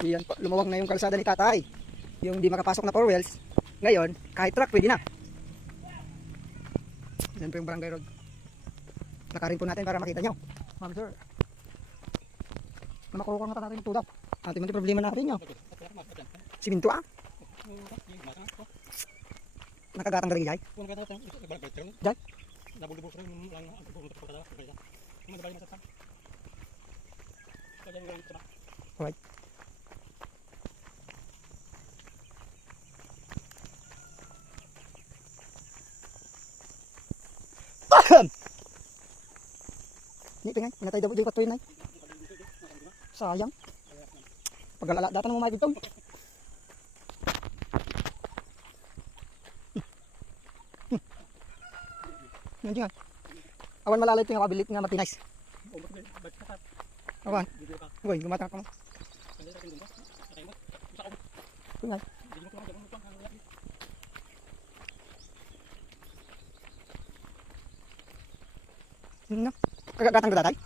Yan po, lumawang na yung kalsada ni tatay. Yung di makapasok na 4 wheels. Ngayon, kahit truck pwede na. Yan po yung barangay road. Lakarin po natin para makita nyo. Ma'am sir. Makukuha nga natin yung tudaw. Ating mga problema natin nyo. Siminto ah. Nakagatang galing jay. Jay? Alright. Ni pingay, pinatay daw di katoy nay. Sayang. Pagalala datan mo may bitong. Nandiyan. Awan malalay tinga pabilit nga matinis. Awan. Goy, gumatang ka mo. Pingay. No. Kagagatang daday.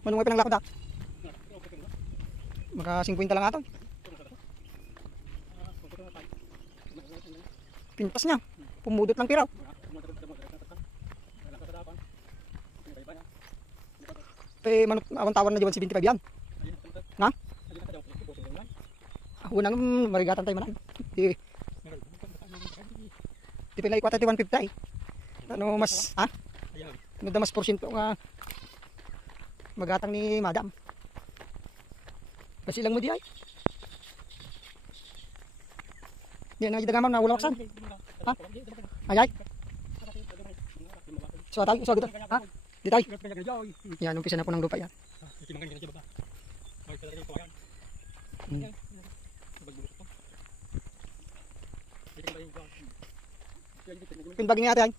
Manungay pa ng lakad ah. Maka 50 lang ato. Pintas niya. Pumudot lang piraw. Manok awan tawar na diwan 75 yan. Na? Unang marigatan tayo manan. Di pinay kwata 150. Ano mas ha? Ano da mas porsyento nga magatang ni madam. Kasi lang mo di ay. Yan ang idagaman na wala waksan. Ha? Ayay. So tayo, so gitu. Ha? Di tayo. Yan, umpisa na po ng lupa yan. Pinbagin nga tayo.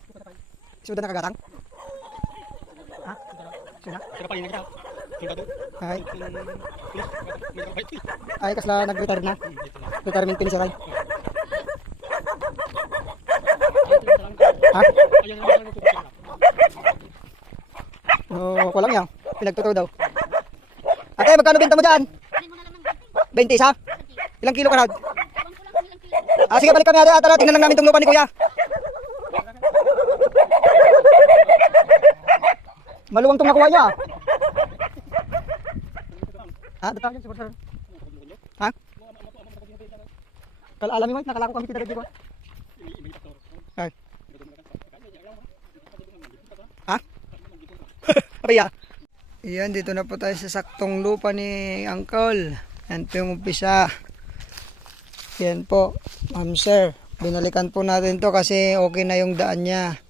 Sudah nakagatang? Ha? Sudah? Ay. Ay, kasla nag-retire na. Retirement pin siya rin. Ha? Oh, ko lang yan. Pinagtuturo daw. Ate, magkano benta mo dyan? 20 isa? Ilang kilo ka na? Ah, sige, balik kami ate. Tara, tingnan lang namin itong lupa ni kuya. Maluwang itong nakuha niya. Ha? Dito yan, sir. Ha? Alam mo, nakalako kami tinagad dito. Ay. Ha? Apaya. Iyan, dito na po tayo sa saktong lupa ni Uncle. Yan po yung umpisa. Yan po, ma'am sir. Binalikan po natin to kasi okay na yung daan niya.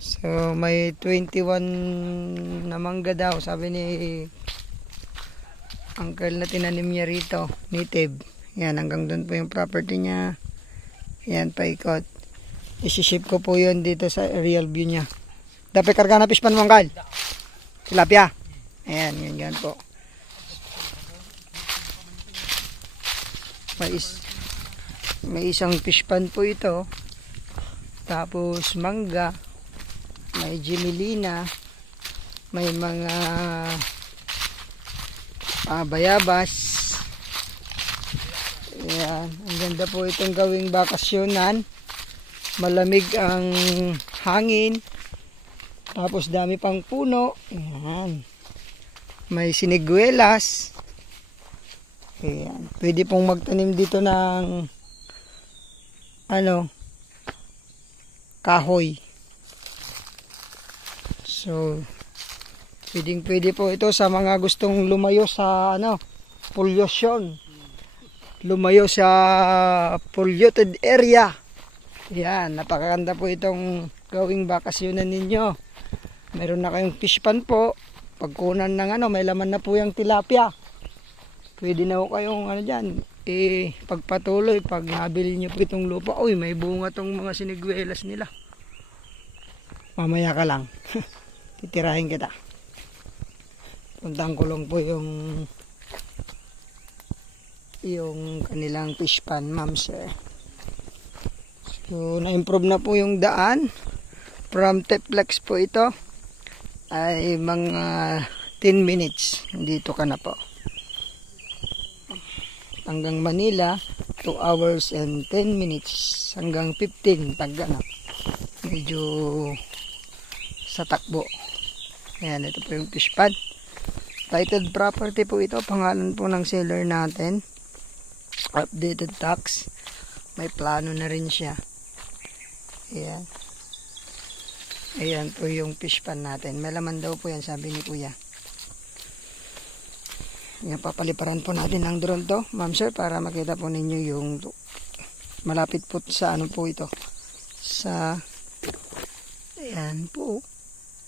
So may 21 na mangga daw, sabi ni Uncle na tinanim niya rito, native. Yan, hanggang doon po yung property niya. Yan, paikot. Isi-ship ko po yun dito sa real view niya. Dapat karga na fish pan mo, Uncle. Tilapia. Ayan, yun po. May isang fish pan po ito. Tapos mangga. May gemelina. May mga bayabas. Ayan. Ang ganda po itong gawing bakasyonan. Malamig ang hangin. Tapos dami pang puno. Ayan. May siniguelas. Ayan. Pwede pong magtanim dito ng kahoy. So, pwede po ito sa mga gustong lumayo sa pollution. Lumayo sa polluted area. Ayan, napakaganda po itong gawing bakasyonan ninyo. Meron na kayong fish pan po. Pagkunan ng may laman na po yung tilapia. Pwede na po kayong dyan, pagpatuloy, pag nabili nyo po itong lupa. Uy, may bunga tong mga siniguelas nila. Mamaya ka lang. Titirahin kita. Puntang kulong po yung kanilang fish pan, ma'am sir. So, na-improve na po yung daan. From Teplex po ito ay mga 10 minutes. Dito ka na po. hanggang Manila 2 hours and 10 minutes hanggang 15 pag ano, medyo sa takbo. Ayan, ito po yung fish pond. Titled property po ito, pangalan po ng seller natin. Updated tax. May plano na rin siya. Ayan. Ayan po yung fish pond natin. May laman daw po yan, sabi ni Kuya. Ayan, papaliparan po natin ng drone to, ma'am sir, para makita po ninyo yung malapit po sa ano po ito. Sa, ayan po.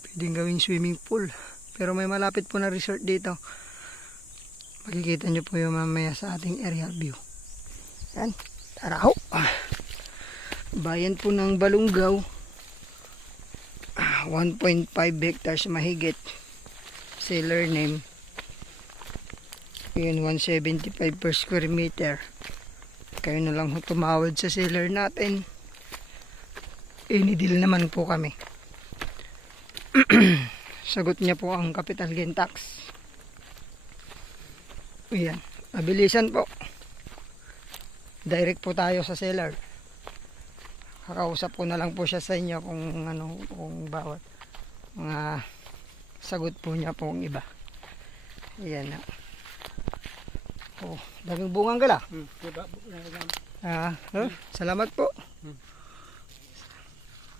Pwedeng gawing swimming pool. Pero may malapit po na resort dito. Makikita nyo po yung mamaya sa ating aerial view. Yan. Tara ho. Bayan po ng Balungaw. 1.5 hectares mahigit. Seller name. Yun, 175 per square meter. Kayo na lang ho tumawad sa seller natin. Any-deal naman po kami. Sagot niya po ang capital gain tax. Ayan, abilisan po. Direct po tayo sa seller. Kakausap ko na lang po siya sa inyo kung ano, kung bawat mga sagot po niya po ang iba. Ayan na. Oh, daming bungang gala. Salamat po.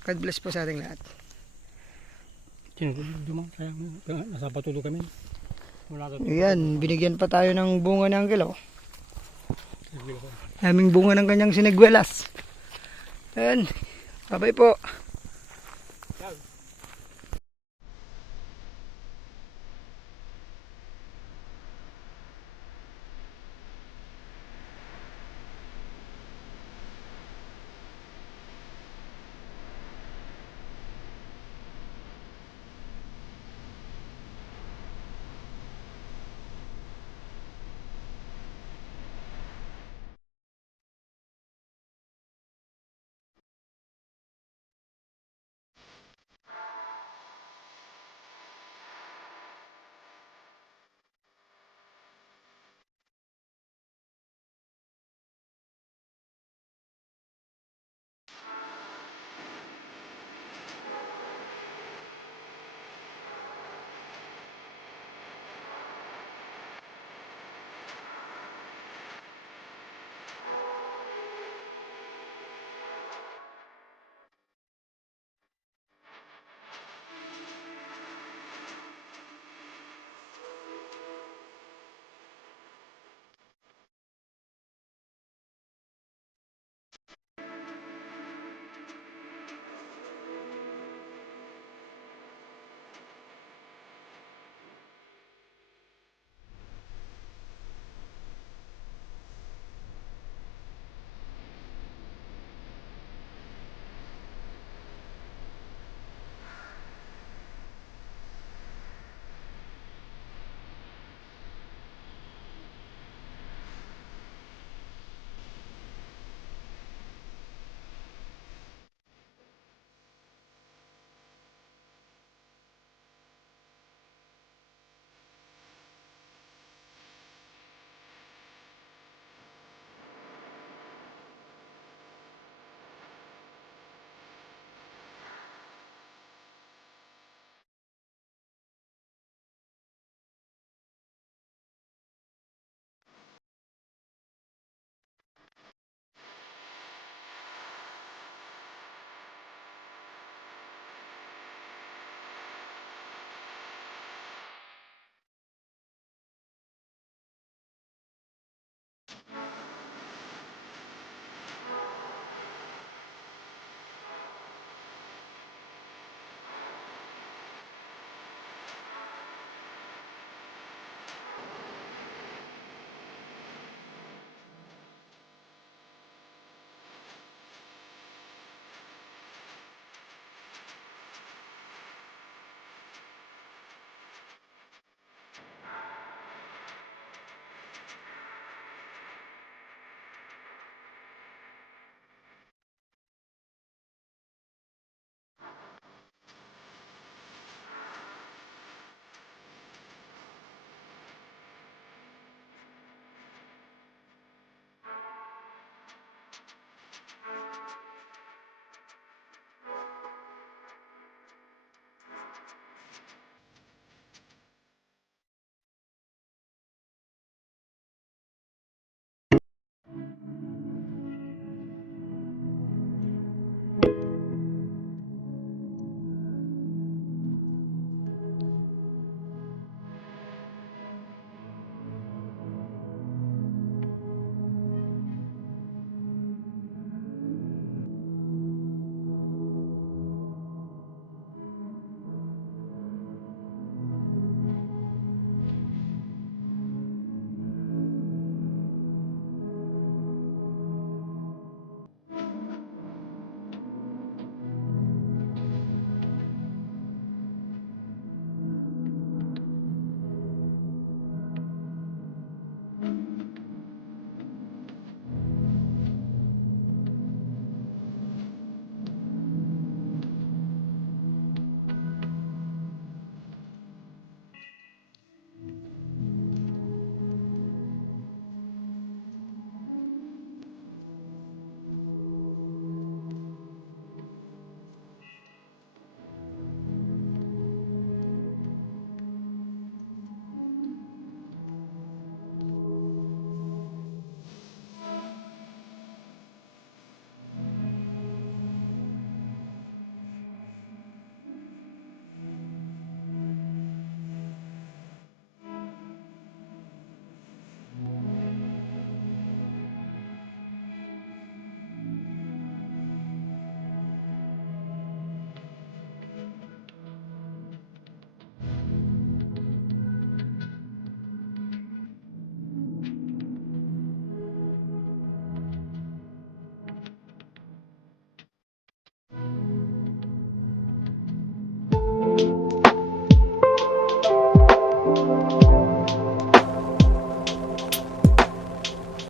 God bless po sa ating lahat. Nasa patuloy kami. Ayan, binigyan pa tayo ng bunga ng galaw. Daming bunga ng kanyang sinigwelas. Ayan, bye-bye po.